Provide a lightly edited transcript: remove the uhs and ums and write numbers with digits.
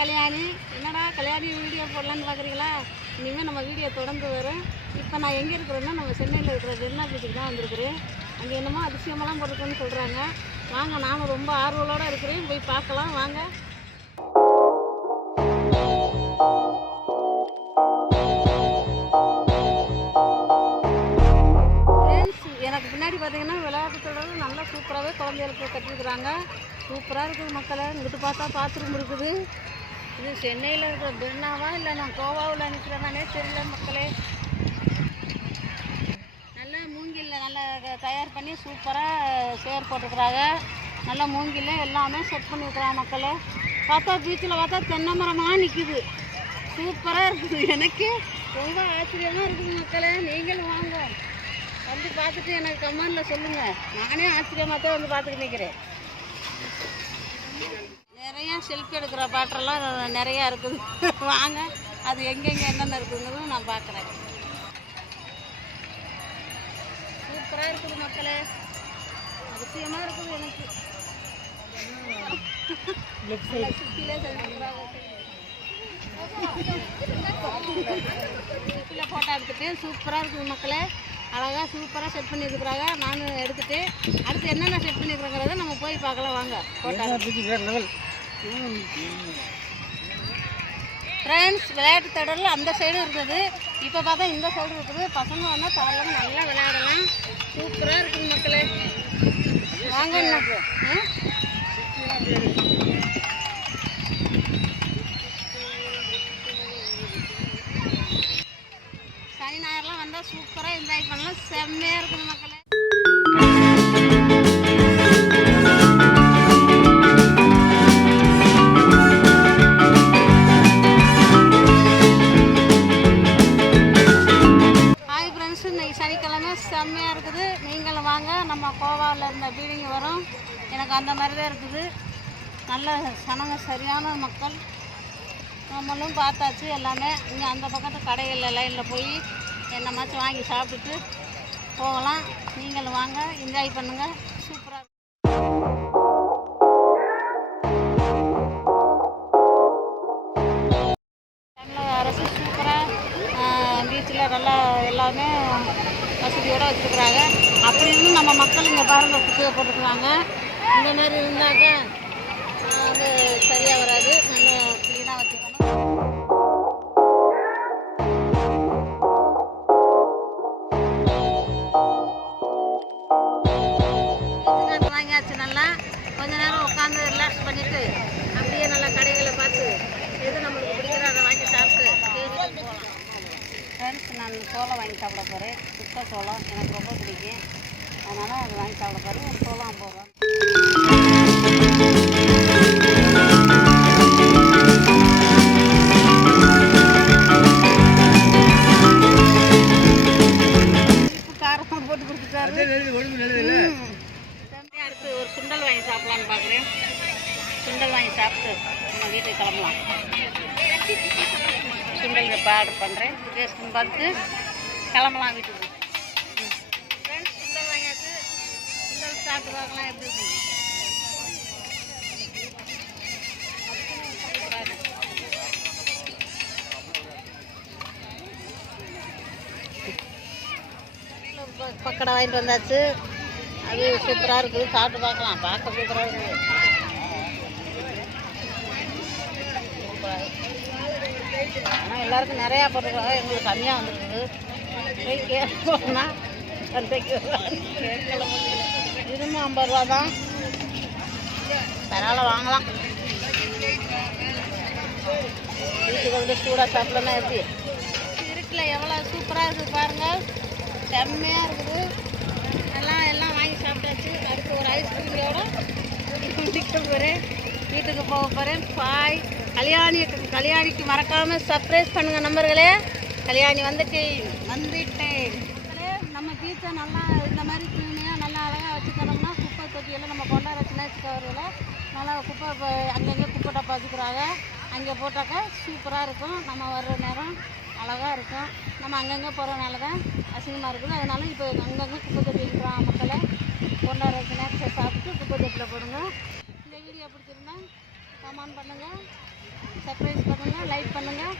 கல்யாணி. என்னடா கல்யாணி வீடியோ போடலான்னு பார்க்குறீங்களா? இனிமேல் நம்ம வீடியோ தொடர்ந்து வரும். இப்போ நான் எங்கே இருக்கிறேன்னா நம்ம சென்னையில் இருக்கிற மெரினா பீச்சுக்கு தான் வந்திருக்கிறேன். அங்கே என்னமோ அதிசயமெல்லாம் போட்டிருக்குன்னு சொல்கிறாங்க. வாங்க, நானும் ரொம்ப ஆர்வலோடு இருக்கிறேன், போய் பார்க்கலாம் வாங்க. எனக்கு பின்னாடி பார்த்தீங்கன்னா விளையாட்டு தொடர் நல்லா சூப்பராகவே குழந்தைகளுக்கு கட்டியிருக்கிறாங்க. சூப்பராக இருக்குது மக்களை. இங்கிட்டு பார்த்தா பாத்ரூம் இருக்குது. இது சென்னையில் இருக்கிற மெரினாவா இல்லை நான் கோவாவில் நிற்கிறேனானே தெரியல மக்களே. நல்லா மூங்கிலில் நல்லா தயார் பண்ணி சூப்பராக சேர் போட்டுருக்குறாங்க. நல்லா மூங்கில் எல்லாமே செட் பண்ணியிருக்கிறாங்க மக்களே. பார்த்தா பீச்சில் பார்த்தா தென்னை மரமாக நிற்கிது. சூப்பராக இருக்குது. எனக்கு ரொம்ப ஆச்சரியமாக இருக்குது மக்களே. நீங்களும் வாங்க, வந்து பார்த்துட்டு எனக்கு கமெண்டில் சொல்லுங்கள். நானே ஆச்சரியமாக தான் வந்து பார்த்துட்டு நிற்கிறேன். நிறையா செல்ஃபி எடுக்கிற பாட்டெல்லாம் நிறையா இருக்குது. வாங்க, அது எங்கெங்கே என்னென்ன இருக்குதுங்கிறதும் நான் பார்க்குறேன். சூப்பராக இருக்குது மக்களே. அதிசயமாக இருக்குது எனக்கு. சுற்றிலே செஞ்சுக்கிறாங்க. சுற்றில ஃபோட்டோ எடுத்துகிட்டு சூப்பராக இருக்குது மக்களே. அழகாக சூப்பராக செட் பண்ணியிருக்கிறாங்க. நானும் எடுத்துகிட்டு அடுத்து என்னென்ன செட் பண்ணியிருக்கிறோங்கிறத நம்ம போய் பார்க்கலாம் வாங்க. ஃபோட்டோ ஃப்ரெண்ட்ஸ், விளையாட்டு திடலில் அந்த சைடும் இருக்குது. இப்போ பார்த்தா இந்த சைடு இருக்குது. பசங்க வந்தால் தாராளமாக நல்லா விளையாடலாம். சூப்பராக இருக்குது மக்களே. வாங்க. சனி ஞாயிறுலாம் வந்தால் சூப்பராக என்ஜாய் பண்ணலாம். செம்மையாக இருக்குது மக்களே. ஹாய் ஃப்ரெண்ட்ஸ், இன்னைக்கு சனிக்கிழமை செம்மையாக இருக்குது. நீங்களும் வாங்க. நம்ம கோவாவில் இருந்த ஃபீலிங் வரும். எனக்கு அந்த மாதிரி தான் இருக்குது. நல்ல சனங்க, சரியான மக்கள். நம்மளும் பார்த்தாச்சு எல்லாமே. இங்கே அந்த பக்கத்து கடைகளில் லைனில் போய் என்னமாச்சும் வாங்கி சாப்பிட்டுட்டு போகலாம். நீங்களும் வாங்க, என்ஜாய் பண்ணுங்கள். சூப்பராக தமிழக அரசு சூப்பராக பீச்சில் நல்லா எல்லாமே வசதியோடு வச்சுருக்குறாங்க. அப்படி இருந்தும் நம்ம மக்கள் இங்கே பாருங்கள் குப்பையை போட்டுருக்குறாங்க. இந்த மாதிரி இருந்தாக்க அது சரியாக வராது. நல்லா க்ளீனாக வச்சுக்கணும். வாங்கியாச்சு. நல்லா கொஞ்ச நேரம் உட்காந்து ரிலாக்ஸ் பண்ணிவிட்டு அப்படியே நல்லா கடைகளை பார்த்து எது நம்மளுக்கு பிடிக்கிறதோ அதை வாங்கி சாப்பிட்டு போகலாம். ஃப்ரெண்ட்ஸ், நான் சோளம் வாங்கி சாப்பிட போகிறேன். சுத்த சோளம் எனக்கு ரொம்ப பிடிக்கும். அதனால் அது வாங்கி சாப்பிட போகிறேன். ஒரு சோளம் போகிறோம். காரமாக போட்டு கொடுத்துட்டாரு. அடுத்து ஒரு சுண்டல் வாங்கி சாப்பிட்லான்னு பார்க்குறேன். சுண்டல் வாங்கி சாப்பிட்டு நம்ம வீட்டுக்கு கிளம்பலாம். சுண்டல் இப்போ ஆர்டர் பண்ணுறேன். டேஸ்ட்டுன்னு பார்த்து கிளம்பலாம் வீட்டுக்கு. ஃப்ரெண்ட்ஸ், சுண்டல் வாங்கியாச்சு. சுண்டல் சாப்பிட்டு பார்க்கலாம் எப்படி இருக்குது. பக்கடை வாங்கிட்டு வந்தாச்சு. அது சூப்பராக இருக்குது. சாப்பிட்டு பார்க்கலாம். பார்க்க சூப்பராக இருக்குது. ஆனால் எல்லாருக்கும் நிறையா போட்டுருக்காங்க. எங்களுக்கு கம்மியாக வந்துருக்குது. போய் கேட்கணும்னா இதுவும் 50 ரூபா தான். பரவாயில்ல, வாங்கலாம். வீட்டுக்கு வந்து சூடாக சாப்பிடலன்னா எப்படி இருக்குல்ல. எவ்வளோ சூப்பராக இருக்குது பாருங்கள். செம்மையாக இருக்குது. எல்லாம் வாங்கி சாப்பிட்டாச்சு. அடுத்து ஒரு ஐஸ்கிரீமோட முடிக்க போகிறேன். வீட்டுக்கு போக போகிறேன். பாய். கல்யாணிக்கு மறக்காமல் சர்ப்ரைஸ் பண்ணுங்கள் நம்பர்களே. கல்யாணி வந்துட்டேன். நம்ம பீச்சை நல்லா இந்த மாதிரி க்ளீனாக நல்லா அழகாக வச்சுக்கணும்னா குப்பை தொட்டியெல்லாம் நம்ம கொண்டாட சின்ன கவரில் நல்லா குப்பை அங்கங்கே குப்பை டப்பா வச்சுக்கிறாங்க. அங்கே போட்டாக்கா சூப்பராக இருக்கும். நம்ம வர்ற நேரம் அழகாக இருக்கும். நம்ம அங்கங்கே போகிறதுனால தான் அசிங்கமாக இருக்குது. அதனால இப்போ அங்கங்கே குப்பை தொட்டி இருக்கிறோம். மக்களை கொண்டாடுற ஸ்நாக்ஸை சாப்பிட்டு குப்பை தொட்டியில் போடுங்க. இந்த வீடியோ பிடிச்சிருந்தா கமெண்ட் பண்ணுங்கள், சர்ப்ரைஸ் பண்ணுங்கள், லைக் பண்ணுங்கள்.